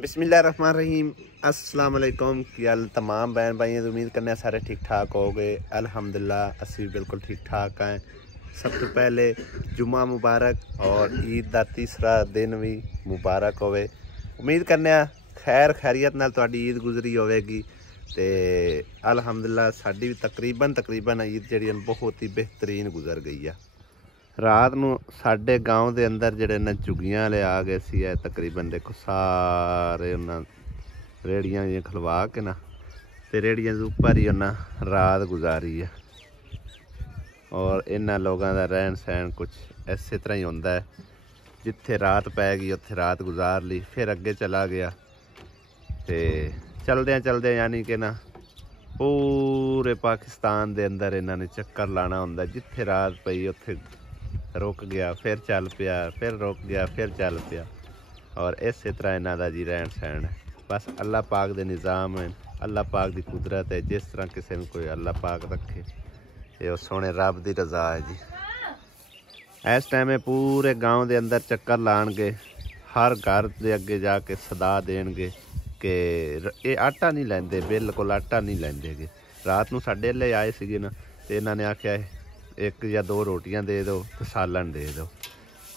बिस्मिल्लाहिर्रहमानिर्रहीम अस्सलाम वालेकुम। की हाल तमाम बहन भाइयों, उम्मीद करने सारे ठीक ठाक हो गए। अल्हम्दुलिल्लाह असी भी बिल्कुल ठीक ठाक हैं। सब तो पहले जुम्मा मुबारक और ईद का तीसरा दिन भी मुबारक होवे। उम्मीद करने खैर खैरियत नाल तुहाडी ईद गुजरी होवेगी ते अल्हम्दुलिल्लाह साडी भी तकरीबन ईद जिहड़ी बहुत ही बेहतरीन गुजर गई है। रात नूं साडे गाँव के अंदर जिहड़े ना झुग्गियां वाले आ गए सी। तकरीबन देखो सारे उन्हें रेहड़ियां जी खलवा के ना ते रेहड़ियां के उपर ही उन्हें रात गुजारी है। और इन्हां लोगों का रहन सहन कुछ इस तरह ही होंदा है, जिथे रात पै गई उत्थे रात गुजार ली, फिर अगे चला गया। ते चलदे यानी कि ना पूरे पाकिस्तान के अंदर इन्होंने चक्कर लाना होंदा। जिथे रात पई उत्थे रुक गया, फिर चल पिया, फिर रुक गया, फिर चल पिया। और इस तरह इन्हों का जी रहन सहन है। बस अल्लाह पाक दे निज़ाम है, अल्लाह पाक की कुदरत है। जिस तरह किसी ने कोई अल्लाह पाक रखे, ये सोने रब की रजा है जी। इस टाइम पूरे गाँव के अंदर चक्कर लाएंगे, हर घर के अगे जाके सदा देंगे कि ये आटा नहीं लेंदे, बिल्कुल आटा नहीं लेंदे गे। रात को साढ़े ले आए थे ना, तो इन्होंने आख्या एक या दो रोटियां दे दो तो सालन दे दो।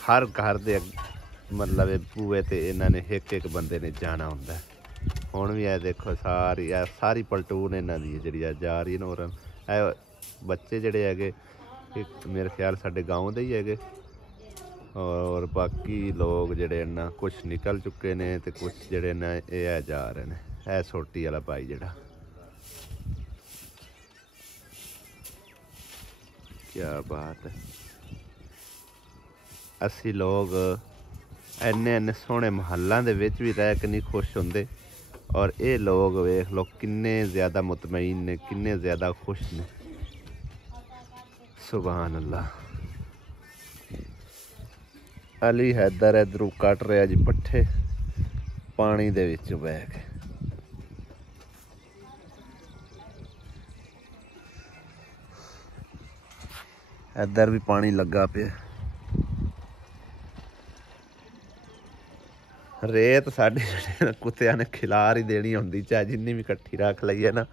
हर घर दे मतलब बूए ते इन्होंने एक बंदे ने जाना होंदा है। हुण भी देखो सारी पलटून इन्हां दी जिहड़ी जा रही है। और बच्चे जिहड़े हैगे मेरे ख्याल साडे गाँव दे ही हैगे, और बाकी लोग जिहड़े ना कुछ निकल चुके ने ते कुछ जिहड़े ना ये जा रहे ने। है सोटी वाला भाई जिहड़ा, क्या बात है। असी लोग इन्ने सोहने महलों के विच भी रह के नहीं खुश होंदे, और ये लोग वेख लो किन्ने ज़्यादा मुतमईन ने, किन्ने ज़्यादा खुश ने। सुभान अल्लाह। अली हैदर इधरों कट रहा जी पट्ठे पानी दे विच बह के। इधर भी पानी लगा पे। रेत साढ़े कुत्तिया ने खिलार ही देनी होंदी, चाहे जिन्नी भी कट्ठी रख ली है ना,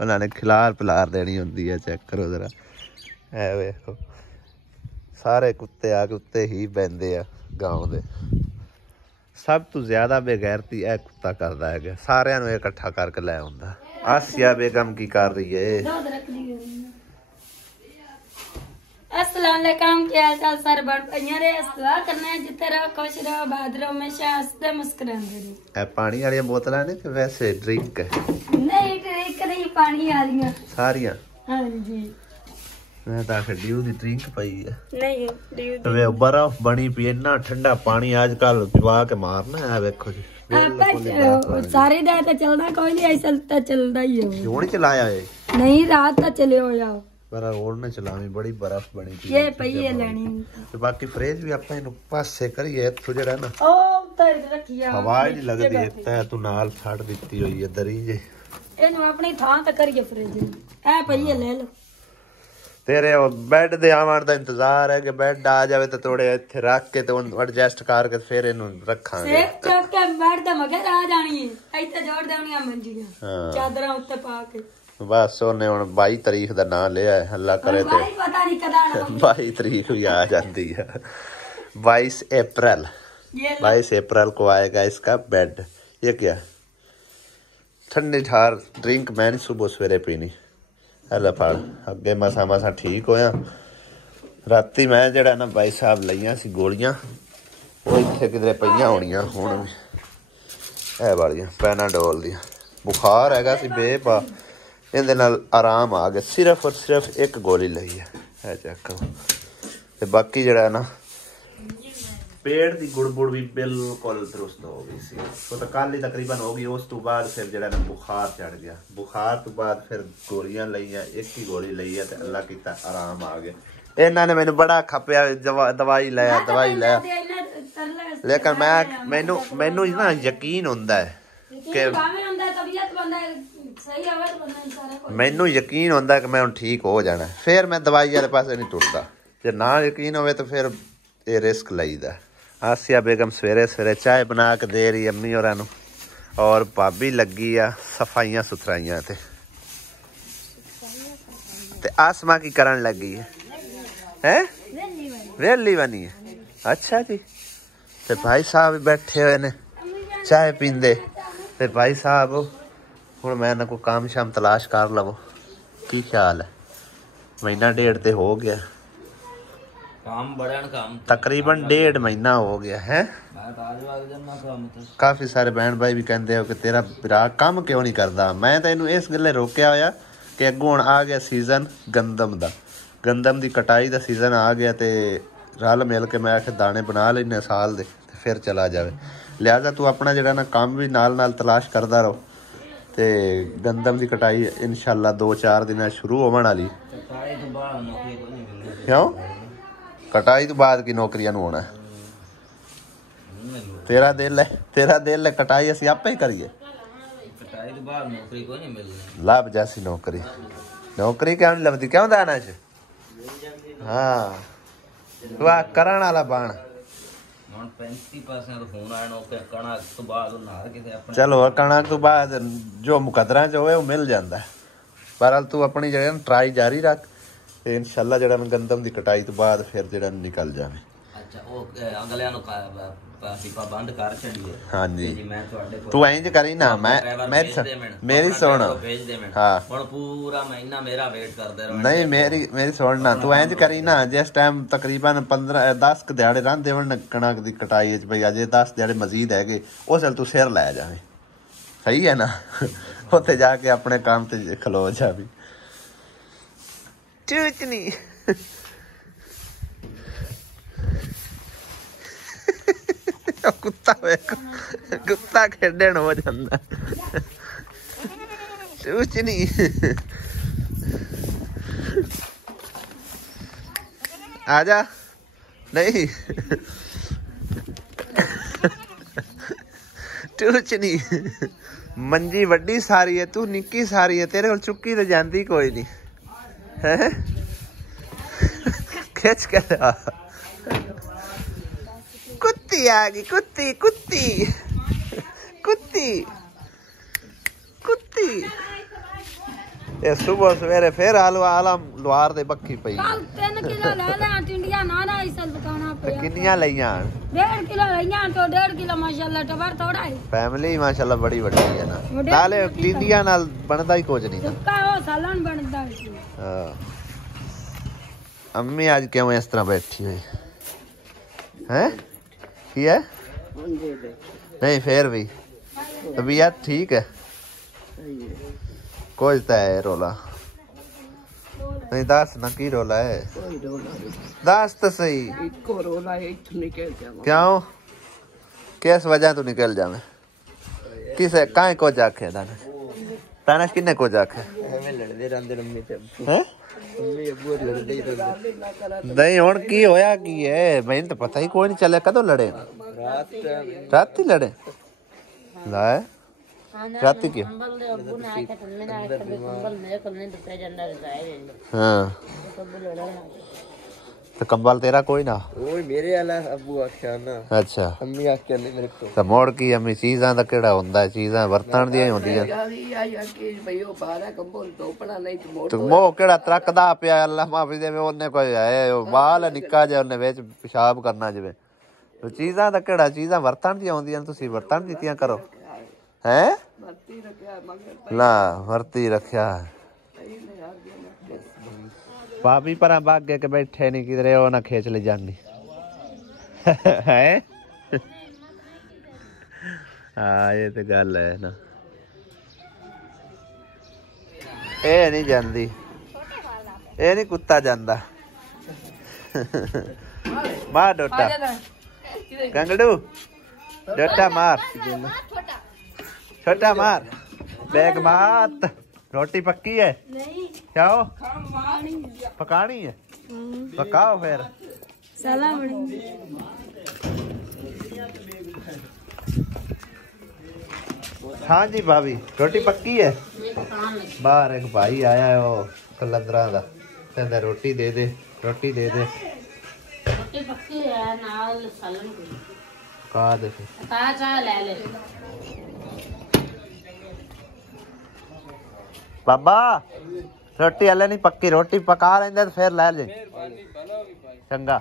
उन्होंने खिलार पिलार देनी होंदी है। चेक करो जरा, है वेखो सारे कुत्ते आके उत्ते ही बहते आ गाँव के। सब तो ज्यादा बेगैरती यह कुत्ता करता है, सारिया इकट्ठा करके लै आउंदा। आसिया बेगम की कर रही है? अस्सलामुअलैकुम, क्या हाल चाल सर? बड़ भैया रे दुआ करना जिते रहो खुश रहो, आबाद रहो, हमेशा हंसते मुस्कुराते रहो। पानी वाली बोतल ने कि वैसे ड्रिंक है? नहीं ड्रिंक नहीं, पानी वाली सारिया। हाँ जी। मैं तो आखिर ड्यू दी ड्रिंक पई है। नहीं ड्यू दी वे बर्फ बनी पी, इतना ठंडा पानी आजकल पिवा के मारना है। वेखो जी सारे दिन तो चलना कोई नहीं, ऐसा तो चलता ही है। क्यों नहीं चलाया है? नहीं रात तक चले हो जाओ पर और ने चलावी, बड़ी बर्फ बनी पी। ये पई है लेनी ते बाकी फ्रिज भी ਆਪਾਂ ਇਹਨੂੰ ਪਾਸੇ ਕਰੀਏ ਇੱਥੋਂ ਜਿਹੜਾ ਨਾ ਉਹ ਉੱਤਰ ਰੱਖਿਆ ਹਵਾ ਹੀ ਨਹੀਂ ਲੱਗਦੀ। ਇੱਥੇ ਤੂੰ ਨਾਲ ਛੱਡ ਦਿੱਤੀ ਹੋਈ ਹੈ ਦਰੀ ਜੇ, ਇਹਨੂੰ ਆਪਣੀ ਥਾਂ ਤੇ ਕਰੀਏ ਫ੍ਰਿਜ ਨੂੰ। ਐ ਪਈ ਹੈ ਲੈ ਲਓ। ਤੇਰੇ ਬੈੱਡ ਦੇ ਆਉਣ ਦਾ ਇੰਤਜ਼ਾਰ ਹੈ ਕਿ ਬੈੱਡ ਆ ਜਾਵੇ ਤਾਂ ਥੋੜੇ ਇੱਥੇ ਰੱਖ ਕੇ ਤੇ ਉਹਨੂੰ ਐਡਜਸਟ ਕਰਕੇ ਫਿਰ ਇਹਨੂੰ ਰੱਖਾਂਗੇ। ਸੇਕ ਚੁੱਕ ਕੇ ਬੈੱਡ ਦੇ ਮਗਰ ਆ ਜਾਣੀ ਹੈ, ਇੱਥੇ ਜੋੜ ਦੇਣੀਆਂ ਮੰਜੀਆਂ ਚਾਦਰਾਂ ਉੱਤੇ ਪਾ ਕੇ। बस उन्हें हुण 22 तारीख का नाम लिया है, अल्लाह करे तो 22 तारीख भी आ जाती है। 22 अप्रैल को आएगा इसका बेड। ये क्या ठंडी ठार ड्रिंक मैं नहीं सुबह सवेरे पीनी। हला फड़ अगे मसा ठीक होया। राती मैं जड़ा ना भाई साहब लईयां सी गोलियां, वो इत्थे किधरे पईयां होणियां, हुण भी है वालियां पैनाडोल दी। बुखार हैगा सी बेपा, इहदे नाल आराम आ गया। सिर्फ और सिर्फ एक गोली लई है चेक करो। ते बाकी जड़ा ना पेट की गुड़बुड़ भी बिल्कुल दुरुस्त हो गई सी। वो तो कल ही तकरीबन हो गई। उस तो बाद फिर जड़ा ना बुखार चढ़ गया। बुखार तो बाद फिर गोलियां लईयां, एक ही गोली लई है ते अल्लाह कीता आराम आ गया। इन्हां ने मैनू बड़ा खप्या, दवाई लै, लेकिन मैनू ना यकीन हुंदा है कि मैनू यकीन होंदा कि मैं ठीक हो जाना, फिर मैं दवाई वाले पासे नहीं टुरदा। जे ना यकीन होवे तो फिर ये रिस्क लईदा। आसिया बेगम सवेरे सवेरे चाय बना के दे रही अम्मी होरां नूं। और भाभी लगी आ सफाइयां सुथराइयां ते आसमा की करन लगी है वेली बनी है। अच्छा जी। ते भाई साहब बैठे हुए ने चाय पींदे। ते भाई साहब हुण मैं इन्हां कोई काम शाम तलाश कर लवो। की ख्याल है? महीना डेढ़ ते हो गया काम बड़ा काम तकरीबन 1.5 महीना हो गया है। काफ़ी सारे बहन भाई भी कहते हो कि तेरा भरा काम क्यों नहीं करता। मैं तो इनू इस गल्ले रोकया होया कि अगों हुण आ गया सीजन गंदम दा, गंदम दी कटाई दा सीजन आ गया ते रल मिल के मैं आखे दाने बना लेने साल दे ते फिर चला जावे। लिहाजा तू अपना जिहड़ा ना काम भी नाल नाल तलाश करदा रहो ते गंदम दी कटाई इंशाअल्लाह 2-4 दिन शुरू होवन वाली। क्यों कटाई तो बाद की नौकरियां नूं होना? तेरा दिल है कटाई असीं आपे ही करिए। कटाई तो बाद नौकरी कोई नहीं मिलनी। लाभ जैसी नौकरी क्यों नहीं लभदी? क्यों दाना च? हाँ वाह करन वाला बन। चलो कणक तो बाद जो मुकदरा च होवे वो मिल जाता है। पर तू अपनी जगह ट्राई जारी रख ते इंशाअल्लाह जड़ा गंदम की कटाई तो बाद फिर जड़ा निकल जाए। अच्छा वो अगले पाबंद कर छड़िए। हाँ जी तू इंज करी ना मैं मेरी सुन। हाँ पूरा महीना मेरा वेट करदे रहो। नहीं मेरी सुन ना तू इंज करी ना जिस टाइम तकरीबन 15-10 दिहाड़े रहिंदे होण कणक दी कटाई च भाई अजे 10 दिहाड़े मजीद हैगे उस वेले तू सिर लै जावे। सही है ना? उत्थे जाके अपने काम ते खलो जावी। चूचनी कुत्ता वेख कुत्ता खेडण हो जांदा। चूचनी आजा नहीं चूचनी मंजी वड्डी सारी है तू निक्की सारी है तेरे कोल चुक्की तो जांदी कोई नहीं है। खिंच के कुत्ती आ गई कुत्ती कुत्ती कुत्ती कुत्ती ये सुबह सवेरे फिर आलम लवार दे बक्खी पई 3 किलो ले ले टिंडियां ना इसल दुकाना पे कितनियां लईयां 1.5 किलो लईयां तो 1.5 किलो माशाल्लाह टबर थोड़ा है। फैमिली माशाल्लाह बड़ी बड़ी है ना नाले टिंडियां नाल बनदा ही कुछ नहीं ना का ओ सालन बनदा है। हां अम्मी आज क्यों इस तरह बैठी हुई है? की है? नहीं फिर भी तबीयत ठीक है कुछ तो है रोला नहीं दस ना की रोला है दस तो सही रोला है क्यों किस वजह तू निकल जावे किसे काहे को जाखे दानश किन्ने को जाखे नहीं हुण की होया की है मैंने तो पता ही कोई नहीं चले कदों लड़े रात ही लड़े लाए रात क्यों? हाँ तो कंबल तेरा कोई ना मेरे वाला अबू आख्या ना। अच्छा अम्मी आख्या नहीं मेरे को तो मोड़ की अम्मी चीज़ां दा केड़ा हुंदा चीज़ां वरतण दी होंदियां तो मोह केड़ा त्रकदा पिया अल्लाह माफी देवे ओने कोई है बाल निक्का जिहा ओने विच पेशाब करना जिवें तो चीज़ां दा केड़ा चीज़ां वरतण दी होंदियां तुसीं वरतण दित्तियां करो हैं ला भर्ती रखा भाभी पर भागे के बैठे नहीं किधरे वो ना खींच ले जानी है। हाँ ये तो गल है ना ये नहीं जाती ये नहीं कुत्ता जांदा मार डोटा कंगड़ू डोटा मार छोटा मार बैग मात रोटी पक्की है नहीं क्या हो पकानी है पकाओ फिर हाँ जी भाभी रोटी पक्की है बाहर एक भाई आया है वो कलंदरा दा कहंदा रोटी दे दे रोटी पक्की है नाल सालन का दे फिर ले ले बाबा रोटी हले नहीं पक्की, रोटी पका लेंगे तो फिर लै ले चंगा।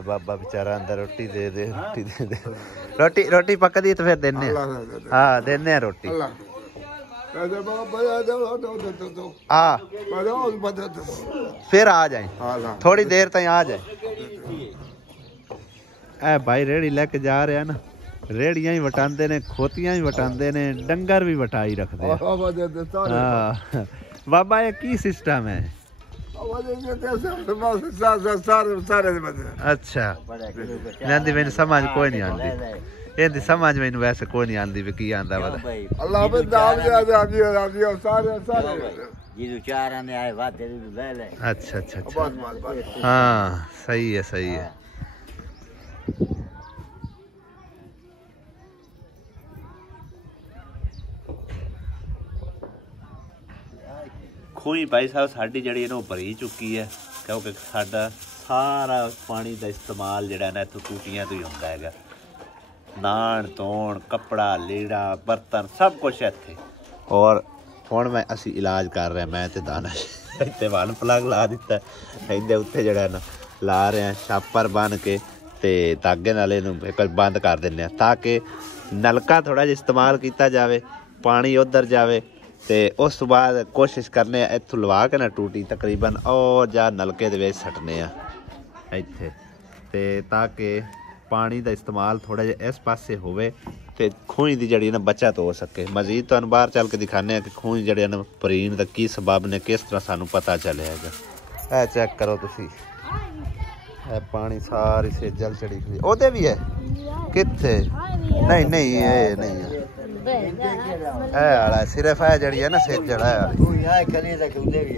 बाबा बेचारा अंदर रोटी दे दे, रोटी दे दे। रोटी रोटी पकदी तो फिर देने। हाँ देने रोटी। हाँ फिर आ जाए, थोड़ी देर तक आ जाए। ए भाई रेड़ी लेके जा रहे हैं ना, रेड़ियां ही वटांदे ने, खोतियां ही वटांदे ने, डंगर भी वटाई रखते हैं। हाँ बाबा ये की सिस्टम है? अच्छा नंदी मैंने समझ कोई नहीं आती, ये समझ मैंने वैसे कोई नहीं आती भी की आंदा वाला। अल्लाह पे नाम दे सारे। अच्छा अच्छा अच्छा हाँ सही है सही है। खूही भाई साहब साड़ी जड़ी इन्हों भरी चुकी है, क्योंकि साडा सारा पानी का इस्तेमाल जड़ा ना इत्थों टूटियां तो ही होंदा हैगा। नान धोण कपड़ा लीड़ा बर्तन सब कुछ इत्थे। और हुण मैं असी इलाज कर रहे हैं, मैं ते दाना इत्ते वन प्लग ला दिता, इहदे उत्ते जड़ा ना ला रहे हैं छापर बन के ते धागे नाल इहनूं इक बंद कर दिंदे हैं, ताकि नलका थोड़ा जिहा इस्तेमाल किया जाए, पानी उधर जाए। तो उस तो बाद कोशिश करने इत्थों लवा के ना टूटी तकरीबन और जा नलके दे विच सटने इत्थे, ते ताकि पानी का इस्तेमाल थोड़ा जिहा इस पासे होवे ते खूही दी जड़ी ना बचत हो सके। मजीद तो बाहर चल के दिखाने कि खूही जड़ियां ना परीन दा की सबब ने, किस तरह सानू पता चलेगा। ए चेक करो तुसी, ए पानी सारी सेजल चढ़ी खड़ी, ओदे भी है किथे? नहीं नहीं ये नहीं है, है सिर्फ है जड़ी है ना सेजल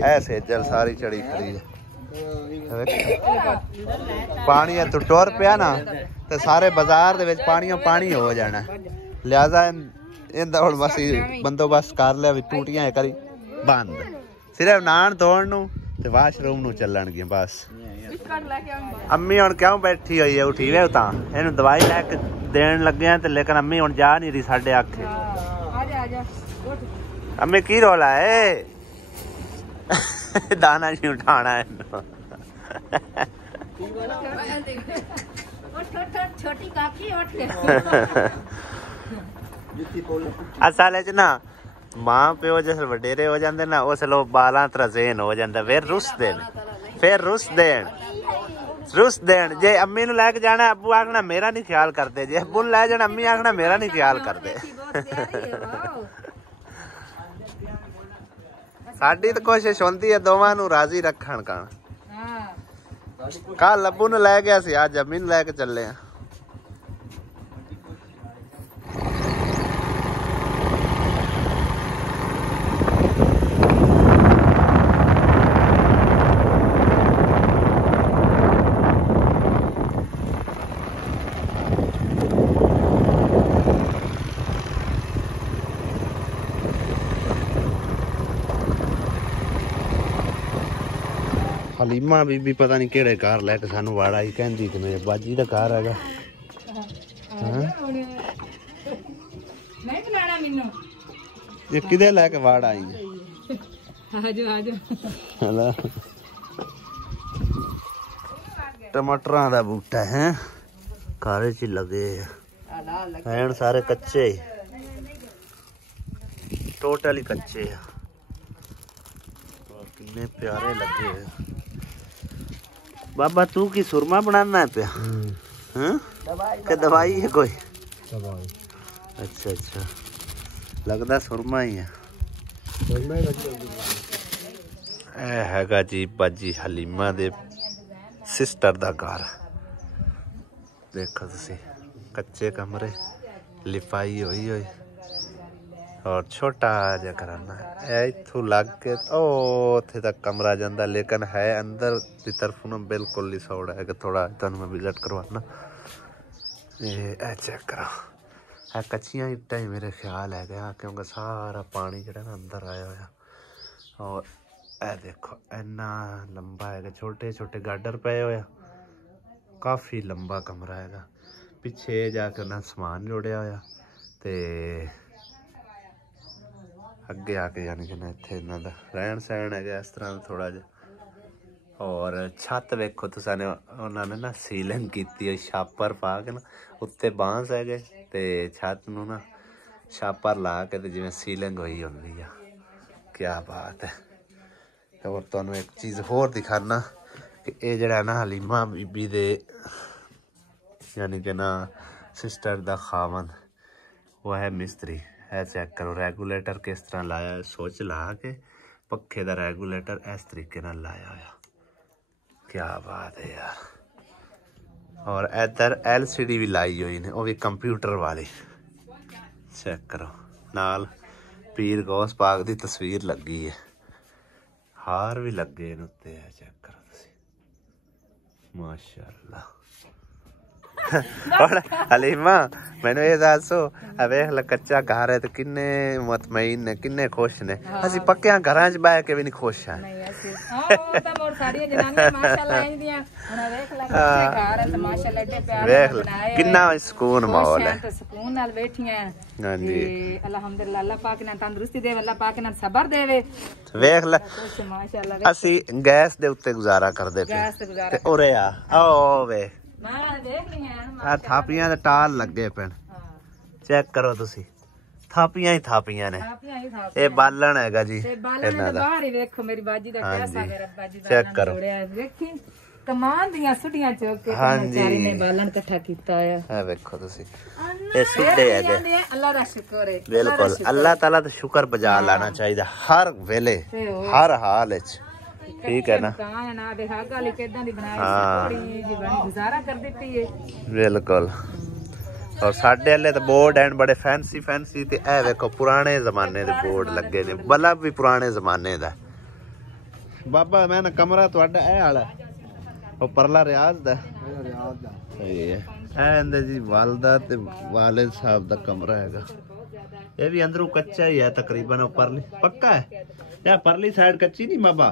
है सेजल सारी चढ़ी खड़ी है। पानी है तो टुर पिया ना तो सारे बाजार दे विच पानी हो जाना, लिहाजा इंदा हुण बस बंदोबस्त कर लिया भी टूटियां करी बंद, सिर्फ नान धोण नूं ते वाशरूम नूं चलणगियां बस। अम्मी हुण क्यों बैठी हुई है, उठी वे तां इहनूं दवाई लैके देण लगे हैं, लेकिन अम्मी हुण जा नहीं रही साडे आखे। अम्मी की रोला है? दाना नहीं उठाना है। असल च ना मां प्यो जिस वडेरे हो जाते ना उस लोग बालां त्रजेन हो जाता, फिर रुस देन जे अम्मी नूं लैके जाना अब्बू आखना मेरा नहीं ख्याल करते, जे अब्बू लै जाना अम्मी आखना मेरा नहीं ख्याल करते। साडी तो कोशिश होंदी है दोवां नूं राजी रखण का। कल अब्बू नूं लै गया सी, अज अम्मी नूं लैके चले आ। हलीमा बीबी पता नहीं केड़े घर लैके सानू वाड़ा ही कहंदी कि मेरे बाजी दा घर हैगा। ये किदे लैके वाड़ा आई है? आजो हेलो टमाटरां दा बूटा है, घर च लगे हैं सारे कच्चे, टोटली कच्चे है, कितने प्यारे लगे हैं। बाबा तू की सुरमा बनाना पे? क्या दवाई है कोई? अच्छा अच्छा लगता सुरमा ही है। हैगा जी बाजी हलीमा दे सिस्टर दा घर, देखो तुसी कच्चे कमरे लिपाई हुई और छोटा जा कराना इथों लग के उत्थे तक कमरा जाता, लेकिन है अंदर की तरफ ना बिल्कुल नहीं सौड़ा है। थोड़ा तुहानू मैं विजिट करवाना, ये चेक करो है कच्चियां इट्टां ही मेरे ख्याल है गया, क्योंकि सारा पानी जो ना अंदर आया हुआ। और ए देखो इन्ना लंबा है, छोटे छोटे गाडर पे हुआ, काफ़ी लंबा कमरा है। पिछे जाके उन्हें समान जोड़िया होया ते ਅੱਗੇ ਆ ਕੇ ਯਾਨੀ ਕਿ ਨਾ ਇੱਥੇ ਇਹਨਾਂ ਦਾ ਰਹਿਣ ਸਹਿਣ ਹੈਗਾ ਇਸ ਤਰ੍ਹਾਂ ਥੋੜਾ ਜਿਹਾ। ਔਰ ਛੱਤ ਵੇਖੋ ਤੁਸੀਂ ਨੇ ਉਹਨਾਂ ਨੇ ਨਾ ਸੀਲਿੰਗ ਕੀਤੀ ਹੈ ਛਾਪਰ ਪਾ ਕੇ ਨਾ, ਉੱਤੇ ਬਾਂਸ ਹੈਗੇ ਤੇ ਛੱਤ ਨੂੰ ਨਾ ਛਾਪਰ ਲਾ ਕੇ ਤੇ ਜਿਵੇਂ ਸੀਲਿੰਗ ਹੋਈ ਹੁੰਦੀ ਆ। ਕਿਆ ਬਾਤ ਹੈ। और तुहानू एक चीज़ होर दिखाना कि ये जड़ा ना हलीमा बीबी दे यानी कि ना सिस्टर दा खावन वो है मिस्त्री है। चेक करो रेगूलेटर किस तरह लाया है, सुच ला के पखे दा रेगूलेटर इस तरीके नाल लाया होया। क्या बात है यार। और इधर LCD भी लाई हुई ने, वो भी कंप्यूटर वाली। चेक करो नाल पीर गौस पाक दी तस्वीर लगी है, हार भी लगे इन उत्ते है। चेक करो तुसी माशाअल्लाह। और हलीमा मैनू ये दसो वेख ला कच्चा घर है तो किन्ने मुतमईन ने किन्ने खुश ने। असी पक्कियां घरां च बैठ के भी नहीं खुश हैं। वेख ला किन्ना सुकून माहौल है। सुकून नाल बैठियां। हां जी अल्हम्दुलिल्लाह अल्लाह पाक ने तंदुरुस्ती देवे, अल्लाह पाक ने सबर देवे। वेख ला माशाअल्लाह असी गैस दे उत्ते गुजारा करदे पे ते ओरे आ वे आ थापियां दे टाल लगे पेन। चेक करो तुसी थापियां ही थापियां ने। ये बालन हैगा जी इन्हां दा। बाहर ही देखो मेरी बाजी दा कैसा है बाजी दा। चेक करो देखी कमान दियां सुटियां चौक के बेचारी ने बालन इकट्ठा कीता है। ए देखो तुसी ये सुटे हैगे। अल्लाह दा शुक्र है। बिल्कुल अल्लाह ताला दा शुक्र बजा लाना चाहिए हर वेले हर हाल विच। ठीक है ना। बिल्कुल। और साडे वाले तो बोर्ड हैं बड़े फैंसी फैंसी ते ए देखो पुराने जमाने दे बोर्ड लगे ने, बल्ब भी पुराने जमाने दा। बाबा मैं ना कमरा तुहाडा ए वाला ओ परला रियाज दा सही है। ए इंदे जी वालदा ते वालिद साहब दा कमरा हैगा। ये भी अंदरों कच्चा ही है तकरीबन। परली पक्का है या परली साइड कच्ची नहीं बाबा?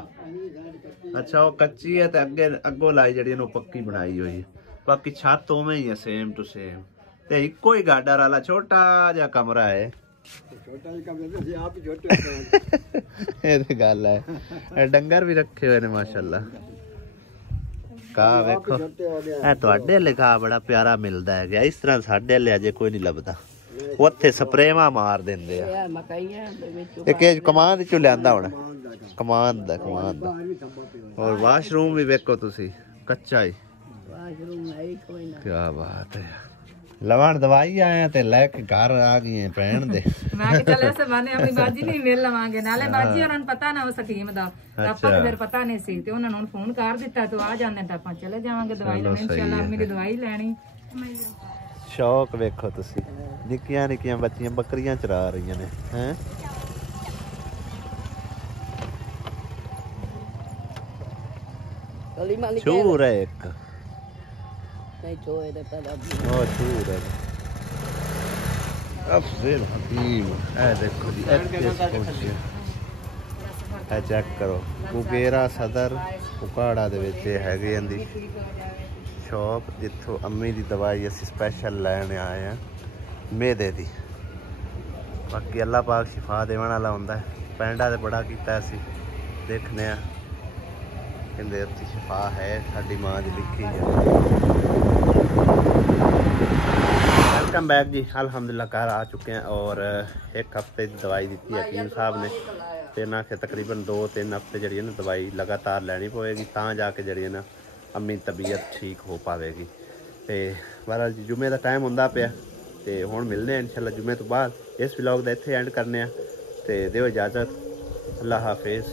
अच्छा वो कच्ची है तो अगे अगो लाई जड़ी पक्की बनाई हुई है। बाकी छत उवें ही है सेम टू सेम। ते इको ही गाडर वाला छोटा जा कमरा है। ये गल है। डंगर भी रखे हुए ने माशाल्लाह। का वेखो ए तुहाडे लिखा बड़ा प्यारा मिलदा है। इस तरह साडे ले अजे कोई नहीं लभदा। उत्थे स्प्रेवा मार देंदे आ। एक कमान चो लियांदा हुण कमान दा और वाशरूम भी वेखो तुसी कच्चा ही। क्या बात है। लवण दवाई आए ते लेके घर आ गए भैन दे। मैं के चल ऐसे माने अपनी बाजी नहीं मिल लवांगे नाले बाजी और पता ना उस टीम दा आपा ते फिर पता नहीं सी ते उन्हां नु फोन कर दिता तो आ जांदे ते आपा चले जावांगे दवाई लेने इंशाल्लाह। मेरी दवाई लेनी शौक वेखो तुसी निक्कियां निक्कियां बच्चियां बकरियां चरा रही ने हैं। चूर है एक चूर है अफजल हकीम। देखो जी चेक करो कुकेरा सदर कुकाड़ा दे विच हैगे इंदी शॉप जिथों अम्मी दी दवाई असी स्पैशल लैने आए हैं मेदे दी। बाकी अल्लाह पाक शिफा देवन वाला हुंदा है। पैंडा ते बड़ा कीता असी देखने आ कहते उत्थे शिफा है साडी मां दी लिखी है। वेलकम बैक जी। अल्हम्दुलिल्लाह घर आ चुके हैं और एक हफ्ते की दवाई दी है हकीम साहब ने ते ना कि तकरीबन 2-3 हफ्ते जी ना दवाई लगातार लैनी पवेगी तां जाके जी ना अम्मी तबीयत ठीक हो पाएगी। तो बहरहाल जी जुमे का टाइम होंदा पिया ते हुण मिलने इंशाल्लाह जुमे तो बाद। इस व्लॉग का इत्थे एंड करने तो दिओ इजाजत। अल्लाह हाफिज़।